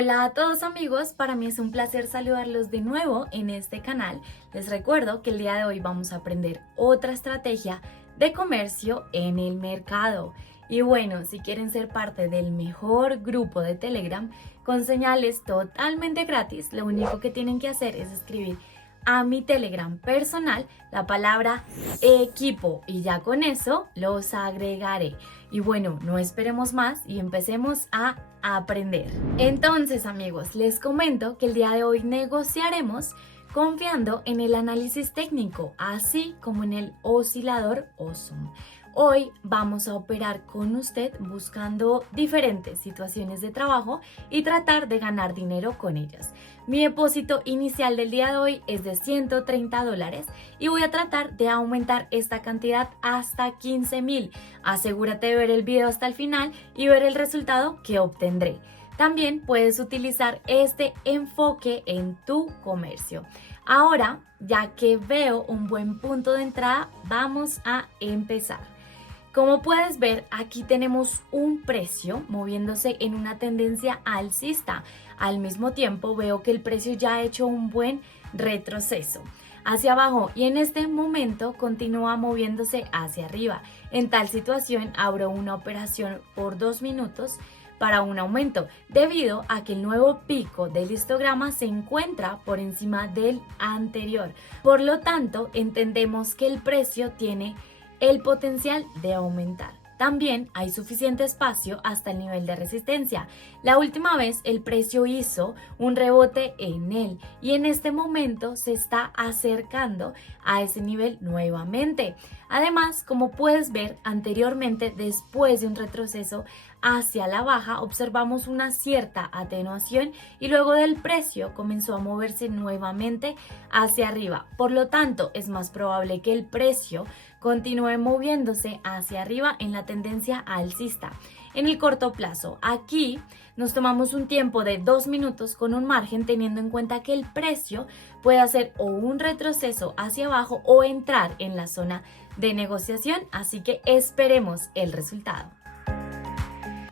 Hola a todos amigos, para mí es un placer saludarlos de nuevo en este canal. Les recuerdo que el día de hoy vamos a aprender otra estrategia de comercio en el mercado. Y bueno, si quieren ser parte del mejor grupo de Telegram con señales totalmente gratis, lo único que tienen que hacer es escribir a mi Telegram personal la palabra equipo y ya con eso los agregaré. Y bueno, no esperemos más y empecemos a aprender. Entonces amigos, les comento que el día de hoy negociaremos confiando en el análisis técnico, así como en el oscilador OSUM. Hoy vamos a operar con usted buscando diferentes situaciones de trabajo y tratar de ganar dinero con ellas. Mi depósito inicial del día de hoy es de $130 y voy a tratar de aumentar esta cantidad hasta 15,000. Asegúrate de ver el video hasta el final y ver el resultado que obtendré. También puedes utilizar este enfoque en tu comercio. Ahora, ya que veo un buen punto de entrada, vamos a empezar. Como puedes ver, aquí tenemos un precio moviéndose en una tendencia alcista. Al mismo tiempo veo que el precio ya ha hecho un buen retroceso hacia abajo y en este momento continúa moviéndose hacia arriba. En tal situación abro una operación por 2 minutos para un aumento, debido a que el nuevo pico del histograma se encuentra por encima del anterior. Por lo tanto, entendemos que el precio tiene el potencial de aumentar. También hay suficiente espacio hasta el nivel de resistencia. La última vez el precio hizo un rebote en él y en este momento se está acercando a ese nivel nuevamente. Además, como puedes ver anteriormente, después de un retroceso hacia la baja, observamos una cierta atenuación y luego del precio comenzó a moverse nuevamente hacia arriba. Por lo tanto, es más probable que el precio continúe moviéndose hacia arriba en la tendencia alcista. En el corto plazo, aquí nos tomamos un tiempo de 2 minutos con un margen, teniendo en cuenta que el precio puede hacer o un retroceso hacia abajo o entrar en la zona de negociación, así que esperemos el resultado.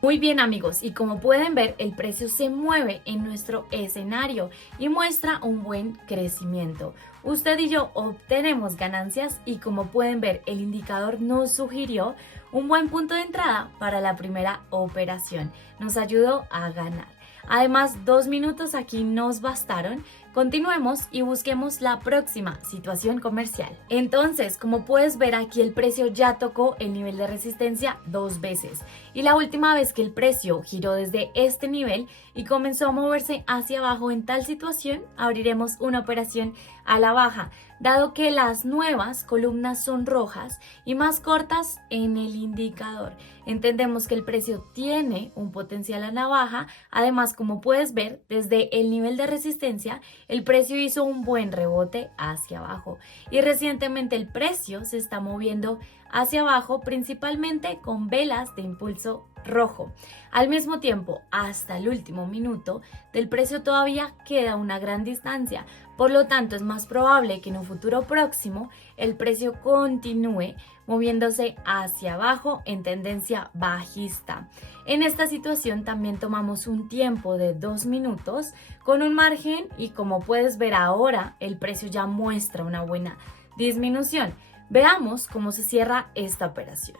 Muy bien amigos, y como pueden ver, el precio se mueve en nuestro escenario y muestra un buen crecimiento. Usted y yo obtenemos ganancias y como pueden ver, el indicador nos sugirió un buen punto de entrada para la primera operación. Nos ayudó a ganar. Además, 2 minutos aquí nos bastaron. Continuemos y busquemos la próxima situación comercial. Entonces, como puedes ver aquí, el precio ya tocó el nivel de resistencia 2 veces. Y la última vez que el precio giró desde este nivel y comenzó a moverse hacia abajo, en tal situación abriremos una operación a la baja, dado que las nuevas columnas son rojas y más cortas en el indicador. Entendemos que el precio tiene un potencial a la baja. Además, como puedes ver, desde el nivel de resistencia, el precio hizo un buen rebote hacia abajo y recientemente el precio se está moviendo hacia abajo principalmente con velas de impulso rojo. Al mismo tiempo, hasta el último minuto del precio todavía queda una gran distancia, por lo tanto es más probable que en un futuro próximo el precio continúe moviéndose hacia abajo en tendencia bajista. En esta situación también tomamos un tiempo de 2 minutos con un margen y como puedes ver ahora el precio ya muestra una buena disminución. Veamos cómo se cierra esta operación.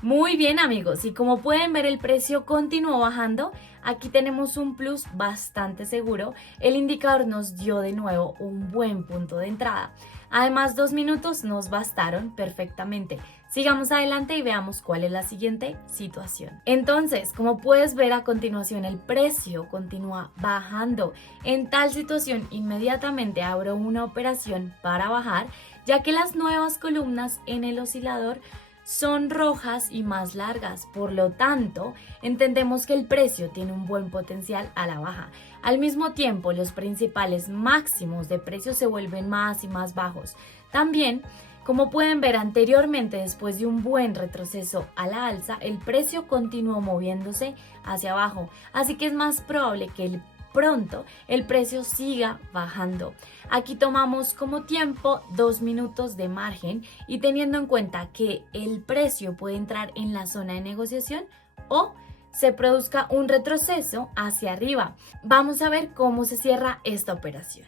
Muy bien amigos, y como pueden ver el precio continuó bajando. Aquí tenemos un plus bastante seguro. El indicador nos dio de nuevo un buen punto de entrada. Además, 2 minutos nos bastaron perfectamente. Sigamos adelante y veamos cuál es la siguiente situación. Entonces, como puedes ver a continuación, el precio continúa bajando. En tal situación, inmediatamente abro una operación para bajar, ya que las nuevas columnas en el oscilador son rojas y más largas. Por lo tanto, entendemos que el precio tiene un buen potencial a la baja. Al mismo tiempo, los principales máximos de precio se vuelven más y más bajos. También, como pueden ver anteriormente, después de un buen retroceso a la alza, el precio continuó moviéndose hacia abajo. Así que es más probable que pronto el precio siga bajando. Aquí tomamos como tiempo 2 minutos de margen y teniendo en cuenta que el precio puede entrar en la zona de negociación o se produzca un retroceso hacia arriba. Vamos a ver cómo se cierra esta operación.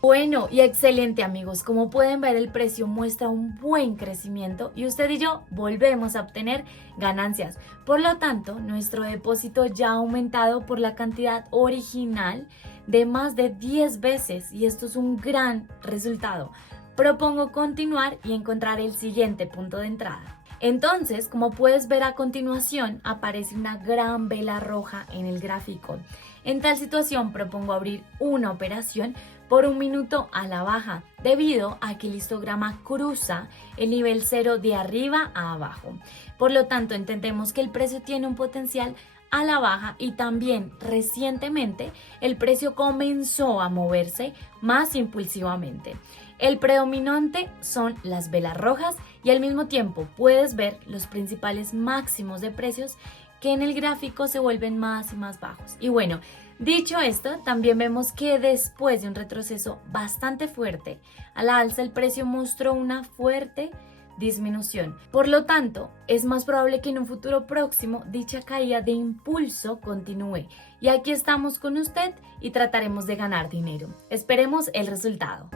Bueno y excelente amigos, como pueden ver el precio muestra un buen crecimiento y usted y yo volvemos a obtener ganancias. Por lo tanto, nuestro depósito ya ha aumentado por la cantidad original de más de 10 veces y esto es un gran resultado. Propongo continuar y encontrar el siguiente punto de entrada. Entonces, como puedes ver a continuación, aparece una gran vela roja en el gráfico. En tal situación propongo abrir una operación por 1 minuto a la baja, debido a que el histograma cruza el nivel 0 de arriba a abajo. Por lo tanto, entendemos que el precio tiene un potencial a la baja y también recientemente el precio comenzó a moverse más impulsivamente. El predominante son las velas rojas y al mismo tiempo puedes ver los principales máximos de precios que en el gráfico se vuelven más y más bajos. Y bueno, dicho esto, también vemos que después de un retroceso bastante fuerte a la alza, el precio mostró una fuerte disminución. Por lo tanto, es más probable que en un futuro próximo dicha caída de impulso continúe. Y aquí estamos con usted y trataremos de ganar dinero. Esperemos el resultado.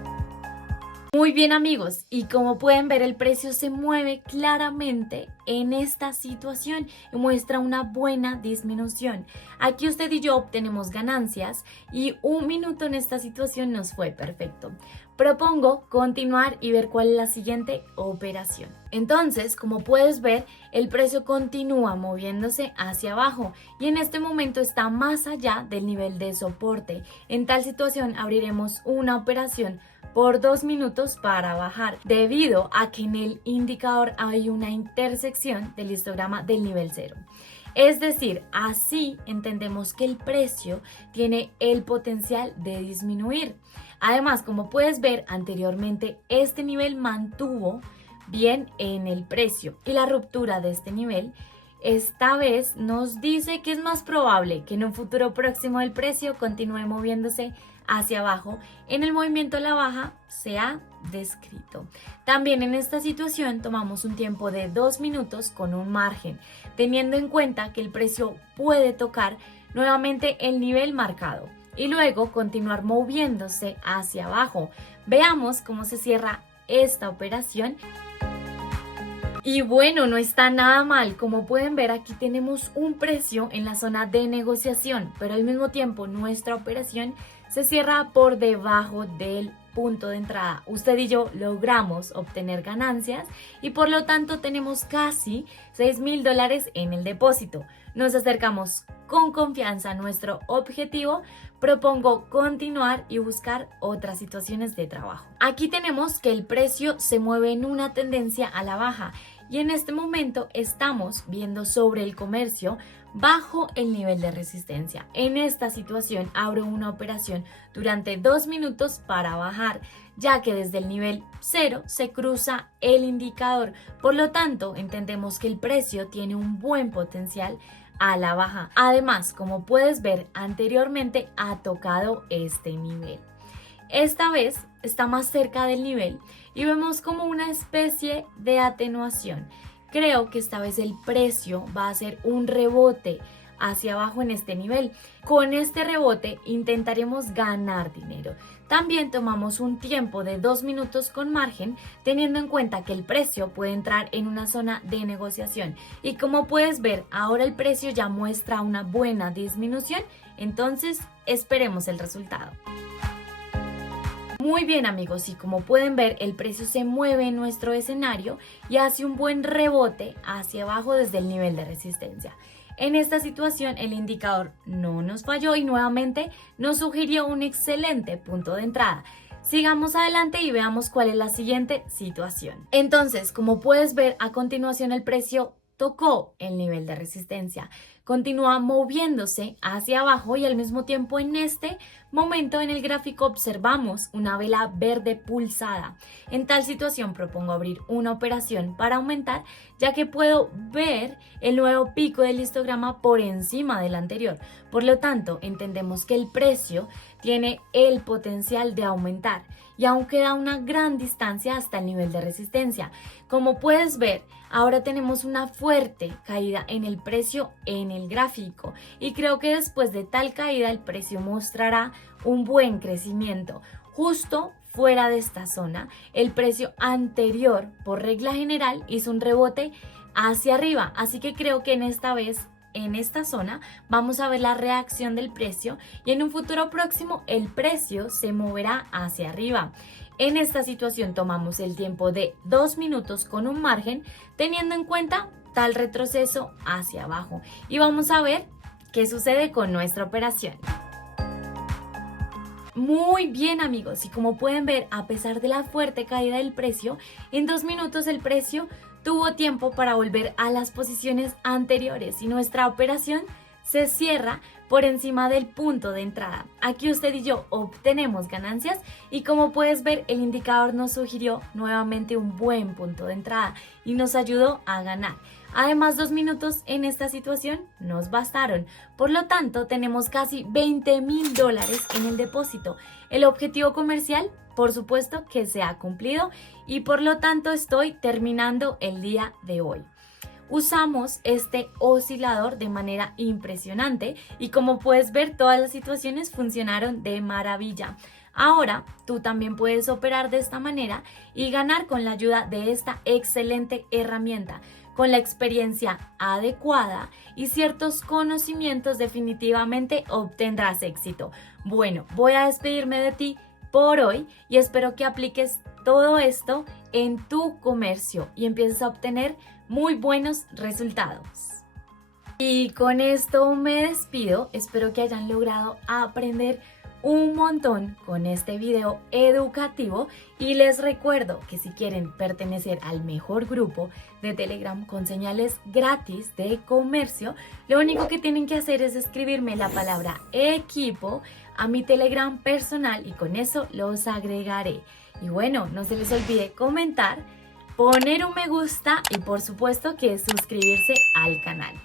Muy bien amigos, y como pueden ver el precio se mueve claramente en esta situación y muestra una buena disminución. Aquí usted y yo obtenemos ganancias y 1 minuto en esta situación nos fue perfecto. Propongo continuar y ver cuál es la siguiente operación. Entonces, como puedes ver, el precio continúa moviéndose hacia abajo y en este momento está más allá del nivel de soporte. En tal situación abriremos una operación por 2 minutos para bajar, debido a que en el indicador hay una intersección del histograma del nivel 0. Es decir, así entendemos que el precio tiene el potencial de disminuir. Además, como puedes ver anteriormente, este nivel mantuvo bien en el precio y la ruptura de este nivel esta vez nos dice que es más probable que en un futuro próximo el precio continúe moviéndose hacia abajo. En el movimiento a la baja se ha descrito. También en esta situación tomamos un tiempo de 2 minutos con un margen, teniendo en cuenta que el precio puede tocar nuevamente el nivel marcado y luego continuar moviéndose hacia abajo. Veamos cómo se cierra esta operación. Y bueno, no está nada mal. Como pueden ver, aquí tenemos un precio en la zona de negociación, pero al mismo tiempo nuestra operación se cierra por debajo del punto de entrada. Usted y yo logramos obtener ganancias y por lo tanto tenemos casi $6,000 en el depósito. Nos acercamos con confianza a nuestro objetivo. Propongo continuar y buscar otras situaciones de trabajo. Aquí tenemos que el precio se mueve en una tendencia a la baja y en este momento estamos viendo sobre el comercio bajo el nivel de resistencia. En esta situación abro una operación durante 2 minutos para bajar, ya que desde el nivel 0 se cruza el indicador. Por lo tanto, entendemos que el precio tiene un buen potencial a la baja. Además, como puedes ver anteriormente, ha tocado este nivel. Esta vez está más cerca del nivel y vemos como una especie de atenuación. Creo que esta vez el precio va a hacer un rebote hacia abajo en este nivel. Con este rebote intentaremos ganar dinero. También tomamos un tiempo de 2 minutos con margen, teniendo en cuenta que el precio puede entrar en una zona de negociación. Y como puedes ver, ahora el precio ya muestra una buena disminución, entonces esperemos el resultado. Muy bien amigos, y como pueden ver el precio se mueve en nuestro escenario y hace un buen rebote hacia abajo desde el nivel de resistencia. En esta situación el indicador no nos falló y nuevamente nos sugirió un excelente punto de entrada. Sigamos adelante y veamos cuál es la siguiente situación. Entonces, como puedes ver a continuación el precio tocó el nivel de resistencia, continúa moviéndose hacia abajo y al mismo tiempo en este momento en el gráfico observamos una vela verde pulsada. En tal situación propongo abrir una operación para aumentar, ya que puedo ver el nuevo pico del histograma por encima del anterior. Por lo tanto, entendemos que el precio tiene el potencial de aumentar y aún queda una gran distancia hasta el nivel de resistencia. Como puedes ver, ahora tenemos una fuerte caída en el precio en el gráfico y creo que después de tal caída el precio mostrará un buen crecimiento. Justo fuera de esta zona, el precio anterior, por regla general, hizo un rebote hacia arriba, así que creo que en esta zona vamos a ver la reacción del precio y en un futuro próximo el precio se moverá hacia arriba. En esta situación tomamos el tiempo de 2 minutos con un margen teniendo en cuenta tal retroceso hacia abajo y vamos a ver qué sucede con nuestra operación. Muy bien amigos, y como pueden ver, a pesar de la fuerte caída del precio, en 2 minutos el precio tuvo tiempo para volver a las posiciones anteriores y nuestra operación se cierra por encima del punto de entrada. Aquí usted y yo obtenemos ganancias y como puedes ver el indicador nos sugirió nuevamente un buen punto de entrada y nos ayudó a ganar. Además, 2 minutos en esta situación nos bastaron. Por lo tanto, tenemos casi $20,000 en el depósito. El objetivo comercial, por supuesto, que se ha cumplido y por lo tanto estoy terminando el día de hoy. Usamos este oscilador de manera impresionante y como puedes ver, todas las situaciones funcionaron de maravilla. Ahora tú también puedes operar de esta manera y ganar con la ayuda de esta excelente herramienta. Con la experiencia adecuada y ciertos conocimientos definitivamente obtendrás éxito. Bueno, voy a despedirme de ti por hoy y espero que apliques todo esto en tu comercio y empieces a obtener muy buenos resultados. Y con esto me despido, espero que hayan logrado aprender un montón con este video educativo y les recuerdo que si quieren pertenecer al mejor grupo de Telegram con señales gratis de comercio, lo único que tienen que hacer es escribirme la palabra equipo a mi Telegram personal y con eso los agregaré. Y bueno, no se les olvide comentar, poner un me gusta y por supuesto que suscribirse al canal.